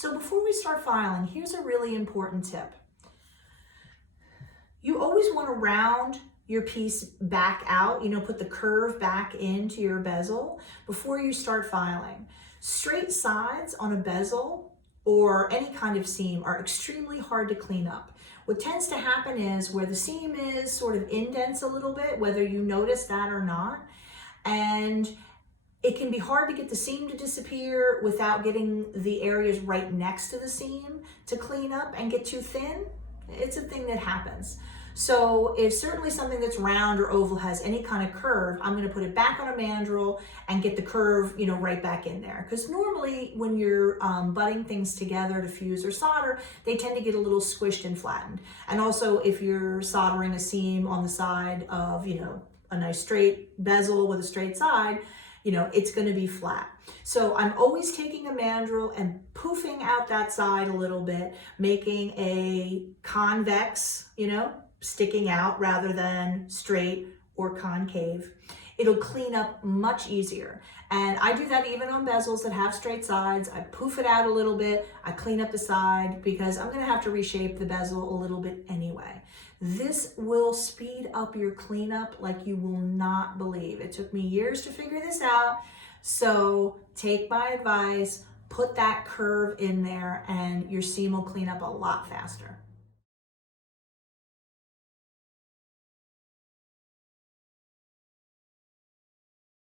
So before we start filing, here's a really important tip. You always want to round your piece back out, put the curve back into your bezel before you start filing. Straight sides on a bezel or any kind of seam are extremely hard to clean up. What tends to happen is where the seam is sort of indents a little bit, whether you notice that or not, and it can be hard to get the seam to disappear without getting the areas right next to the seam to clean up and get too thin. It's a thing that happens. So if certainly something that's round or oval has any kind of curve, I'm going to put it back on a mandrel and get the curve, right back in there. Because normally when you're butting things together to fuse or solder, they tend to get a little squished and flattened. And also if you're soldering a seam on the side of, a nice straight bezel with a straight side, it's going to be flat. So I'm always taking a mandrel and poofing out that side a little bit, making a convex, sticking out rather than straight or concave. It'll clean up much easier. And I do that even on bezels that have straight sides. I poof it out a little bit, I clean up the side because I'm gonna have to reshape the bezel a little bit anyway. This will speed up your cleanup like you will not believe. It took me years to figure this out. So take my advice, put that curve in there and your seam will clean up a lot faster.